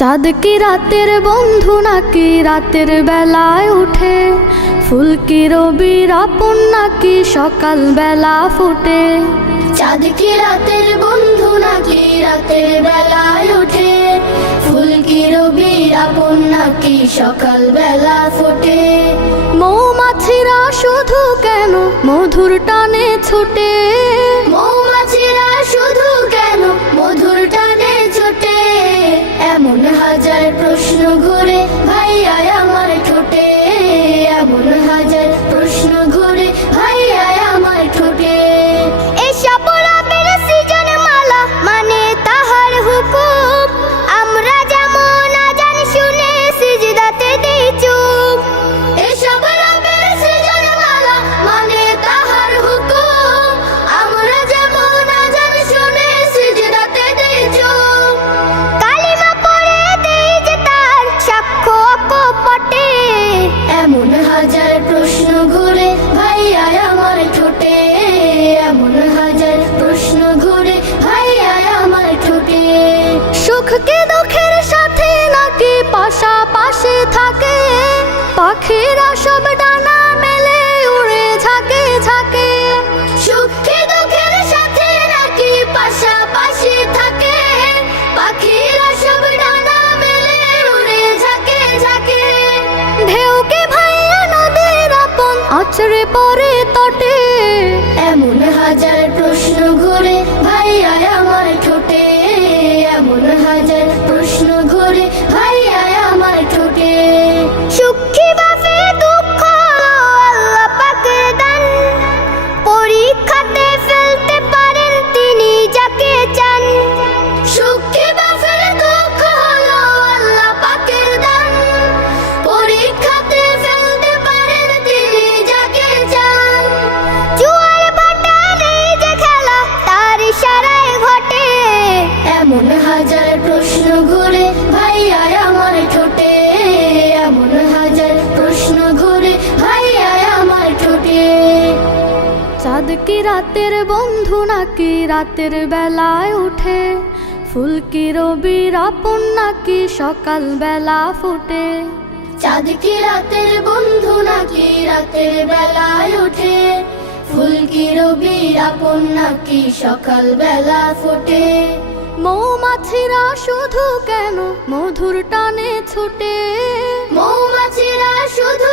চাঁদ কি রাতের বন্ধু নাকি রাতের বেলায় উঠে? ফুল কি রবির আপন নাকি সকাল বেলা ফোটে? চাঁদ কি রাতের বন্ধু নাকি রাতের বেলায় ওঠে? ফুল কি রবির আপন নাকি সকাল বেলা ফোটে? মৌমাছিরা শুধু কেন মধুর টানে ছুটে? মৌমাছিরা শুধু কেন মধুর টানে ছোটে? এমন হাজার প্রশ্ন ঘুরে ভাইয়া আমার ঠোঁটে, এমন হাজার প্রশ্ন ঘুরে ভাইয়া আমার ঠোঁটে। এসব রবের সৃজন মালা মানে তাহার হুকুম, আমরা যেমন আজান শুনে সিজদাতে দেই চুপ। এসব রবের সৃজন মালা মানে তাহার হুকুম, আমরা যেমন আজান শুনে সিজদাতে দেই চুপ। কালিমা পড়ে দেই যে তার সাক্ষ্য অকপটে, এমন হাজার প্রশ্ন ঘুরে ভাইয়া আমার ঠোঁটে, এমন হাজার প্রশ্ন ঘুরে ভাইয়া আমার ঠোঁটে। সুখকে দুঃখের সাথে নাকি পাশাপাশি থাকে? পাখিরা সব ডানা মেলে উড়ে ঝাঁকে ঝাঁকে। সুখে দুঃখের সাথে নাকি পাশাপাশি থাকে? পাখিরা সব ডানা মেলে উড়ে ঝাঁকে ঝাঁকে। ঢেউকে ভাইয়া নদীর আপন আছড়ে পড়ে তটে, এমন হাজার প্রশ্ন ঘুরে ভাইয়া আমার ঠোঁটে, এমন হাজার প্রশ্ন ঘুরে ভাইয়া আমার ঠোঁটে। সুখী বাফে দুঃখ আল্লাহ পাকের দান, পরীক্ষাতে ফেলতে পারেন তিনি যাকে চান। সুখী বাফে দুঃখ হলো আল্লাহ পাকের দান, পরীক্ষাতে ফেলতে পারেন তিনি যাকে চান। জুয়ার ভাটা নেই যে খেলা তার ইশারায় ঘটে, এমন হাজার প্রশ্ন ঘুরে ভাইয়া আমার ঠোঁটে, এমন হাজার প্রশ্ন ঘুরে ভাইয়া আমার ঠোঁটে। চাঁদ কি রাতের বন্ধু নাকি রাতের বেলায় উঠে? ফুল কি রবির আপন নাকি সকাল বেলা ফোটে? চাঁদ কি রাতের বন্ধু নাকি রাতের বেলায় ওঠে? ফুল কি রবির আপন নাকি সকাল বেলা ফোটে? মৌমাছিরা শুধু কেন মধুর টানে ছুটে? মৌমাছিরা শুধু